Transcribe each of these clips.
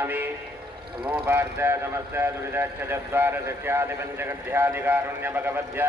समर्पयामि। नमो पार्थ समस्त दुरितच्छद्वार सत्यादि पंचगढ्यादि कारुण्य भगवद्या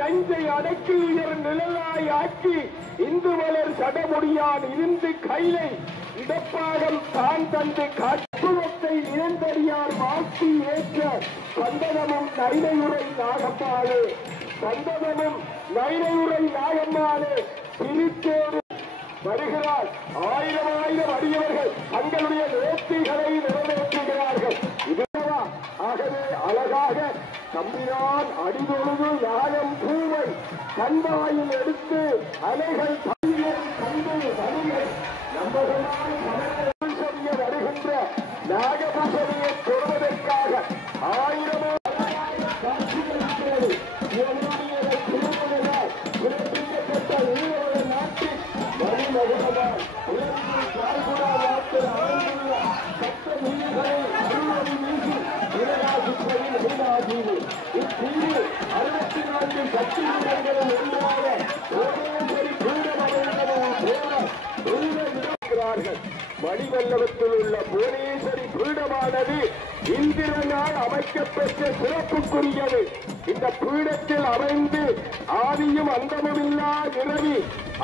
நஞ்சை அடக்கி உயர் நிழலாய் ஆக்கி இந்து மலர் சடமுடியான் இருந்து கைலை இடப்பாகம் தான் தந்து கற்புவத்தை இழந்தடியார் வாசி ஏற்ற சந்தனமும் நைனையுரை நாகம்மாளே சந்தனமும் நைனையுரை நாகம்மாளே திருச்சேரு வருகிறார். ஆயிரம் ஆயிரம் அடியவர்கள் தங்களுடைய நேர்த்திகளை நிறைவேற்றுகிறார்கள். இதுவா ஆகவே அழகாக தம்பிரான் அடிதொழுது யாழம் பூவை கண்பாயில் எடுத்து அலைகள் தண்ணீர் கண்டு வலிகள் நம்பகமான சமய வருகின்ற நாகபூசணியை பெறுவதற்காக ஆயிரமோ காட்சிகள் பிறப்பிக்கப்பட்ட ஈழவ நாட்டில் வழிமகுவதால் உலகில் கால்குடா நாட்டில் அமைந்துள்ள சட்ட மீன்களை அறுவடை வீசி இலகாசிப்பதில் மைனாதீவு இத்தீவு 64 சக்தி வீரர்களும் ஒன்றாக ஓடேஸ்வரி பீடம் அமைந்தவர்கள் மணிவல்லவத்தில் உள்ள புவனேஸ்வரி பீடமானது இந்திரனால் அமைக்கப்பெற்ற சிறப்புக்குரியது. இந்த பீடத்தில் அமைந்து ஆதியும் அந்தமுமில்லா நிறவி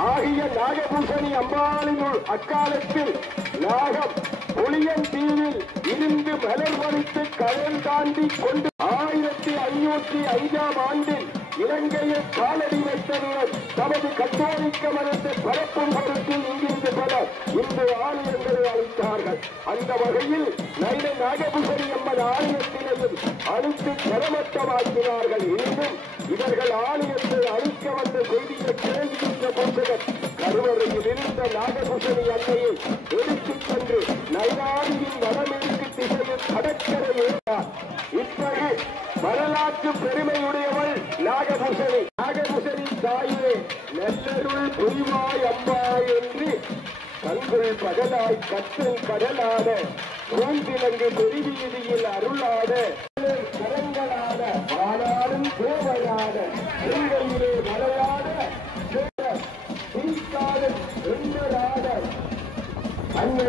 ஆகிய நாகபூசணி அம்பாளினுள் அக்காலத்தில் நாகம் புளியன் தீவில் இருந்து மலர் வலித்து கடல் தாண்டி கொண்டு 1505ஆம் ஆண்டில் இலங்கையில் காலடி வைத்ததுடன் தமது கத்தோலிக்க மதத்தை பரப்பும் பொருட்டில் இங்கிருந்து பலர் இன்று ஆலயங்களை அளித்தார்கள். அந்த வகையில் நைன நாகபூசணி அம்மன் ஆலயத்தினையும் அழித்து தரமட்டமாக்கினார்கள். எனினும் இவர்கள் ஆலயத்தை அழிக்க வந்த செய்தியை கேள்வியுற்ற போசகர் கருவறையில் இருந்த நாகபூசணி அன்னையை எடுத்துச் சென்று நைனாதியின் வடமேற்கு திசையில் கடற்கரை ஏறினார். இத்தகைய வரலாற்று பெருமையுடையவள் நாகபூசணி. நாகபூசணி தாயே நல்லருள் புரிவாய் அம்மா என்று கண்கள் பகலாய் கற்றும் கடலான பூந்திலங்கு பெருவீதியில் அருளான கரங்களான வாழாடும் கோவையான செங்கையிலே மலையான எண்ணலான அன்னை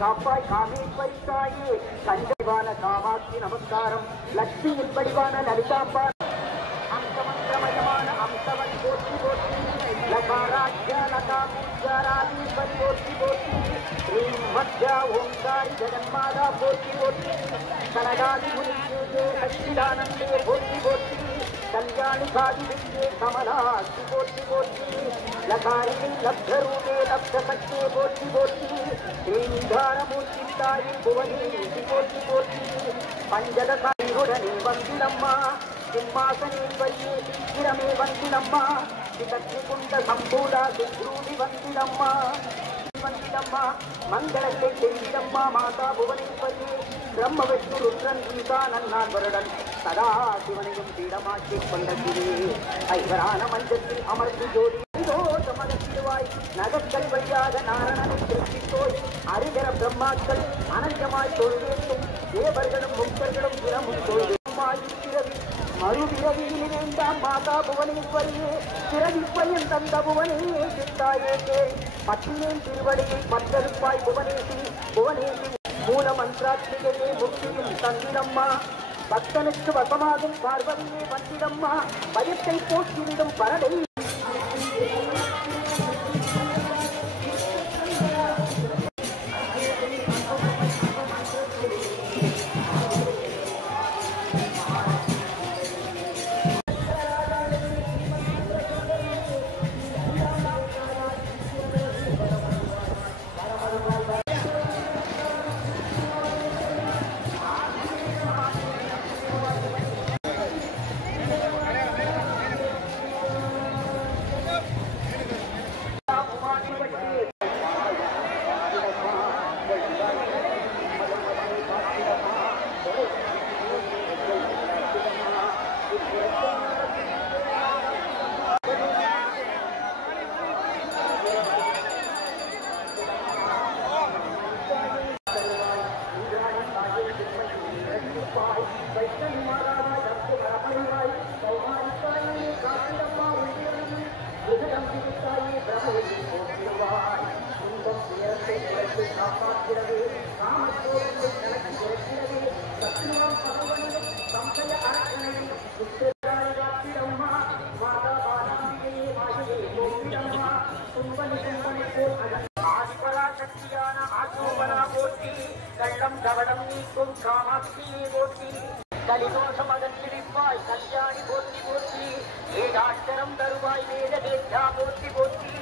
காப்பாய் காமேஸ்வரி தாயே கஞ்சவான காமாட்சி நமஸ்காரம் லட்சுமி படிவான லலிதாம்பா அம்சமந்திரமயமான அம்சவன் போற்றி போற்றி லகாராஜ்ய லகாராதீஸ்வரி போற்றி போற்றி ஸ்ரீம் மத்யா ஓங்காரி ஜெகன்மாதா போற்றி போற்றி கனகாதி முனியே சச்சிதானந்தே போற்றி போற்றி கல்யாணி காதிவித்யே கமலாட்சி போற்றி போற்றி லகாரிணி லப்தரூபே லப்தசக்தே போற்றி போற்றி ஸ்ரீநிதாரமூர்த்தி தாயி புவனேசி போற்றி போற்றி பஞ்சதசாயுடனே வந்திடம்மா சிம்மாசனேஸ்வரியே சித்திரமே வந்திடம்மா சிதற்றி குண்ட சம்பூடா சுக்ரூடி வந்திடம்மா வந்திடம்மா மங்களத்தை செய்திடம்மா மாதா புவனேஸ்வரியே பிரம்ம விஷ்ணு ருத்ரன் கீதா நன்னான் வருடன் சதா சிவனையும் பீடமாக்கி கொண்ட சிவே ஐவரான மஞ்சத்தில் அமர்ந்து ஜோடி மதத்திடுவாய் நகர்கள் வழியாக நாரணனை திருப்பித்தோய் அறிகர பிரம்மாக்கள் அனந்தமாய் தொழுவேற்றும் தேவர்களும் முக்தர்களும் தினமும் தொழுமாயிரவி மறுபிறவியில் வேண்டாம் மாதா புவனேஸ்வரியே பிறவி பயன் தந்த புவனே சித்தாயே பத்தினேன் திருவடியை பற்றெடுப்பாய் புவனேசி புவனேசி மூல மந்திராட்சிகையே முக்தியும் தந்திடம்மா பக்தனுக்கு வசமாகும் பார்வதியே வந்திடம்மா பயத்தை போக்கிவிடும் பரடை விகடம் விவசாயி பிரபுவை போற்றிடுவாய் துன்பம் துயரத்தை குறைத்து காப்பாற்கிறது காமத்தோடு கணக்கு குறைக்கிறது சத்தியம் பகவனையும் சம்சய அரசனையும் காத்திடம்மா மாதா பாலாம்பிகையே மாயே போற்றிடம்மா துன்பனி துன்பனை போல் ஆதிபராசக்தியான ஆசோபனா போற்றி கள்ளம் கவடம் நீக்கும் காமாட்சியே போற்றி கலிதோஷம் அகற்றிடிப்பாய் கல்யாணி போற்றி போற்றி ஏகாட்சரம் தருவாய் வேத வேதா போற்றி போற்றி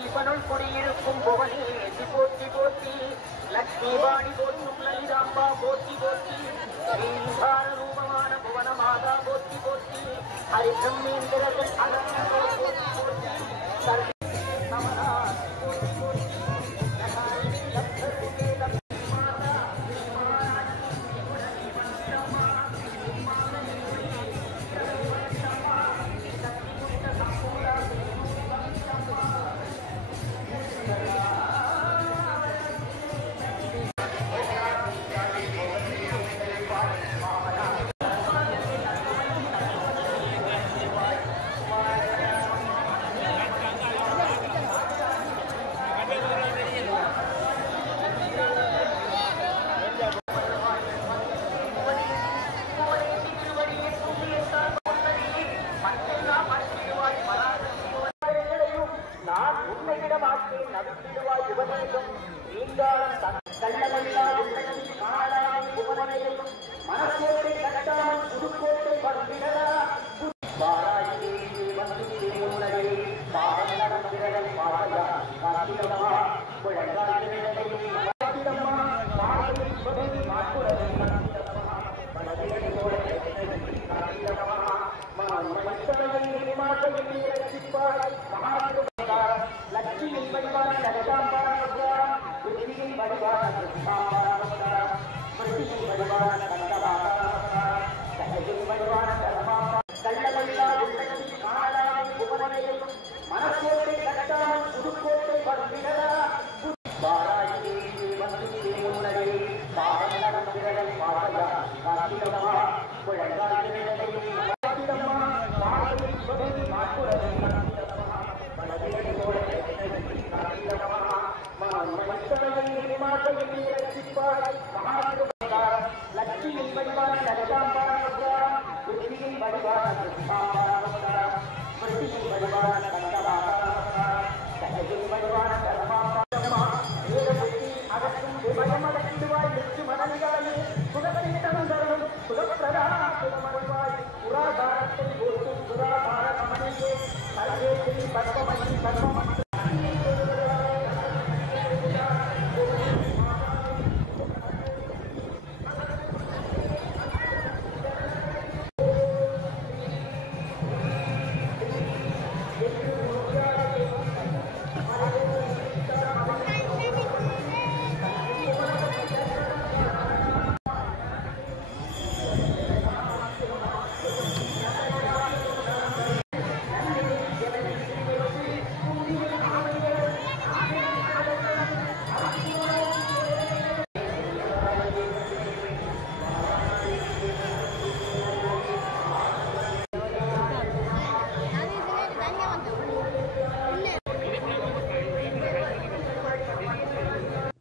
ஈவனுள் குடியிருக்கும் புவனேசி போற்றி போற்றி லட்சுமி வாணி போற்றும் லலிதாம்பா போற்றி போற்றி ஸ்ரீகார ரூபமான புவன மாதா போற்றி போற்றி ஹரிசம்மேந்திரர்கள் அகன்ற போற்றி போற்றி சமனா போற்றி போற்றி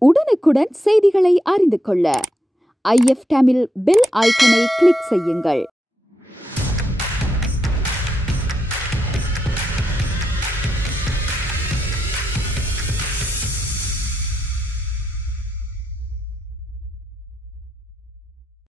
உடனுக்குடன் செய்திகளை அறிந்து கொள்ள IF தமிழ் பெல் ஐக்கனை கிளிக் செய்யுங்கள்.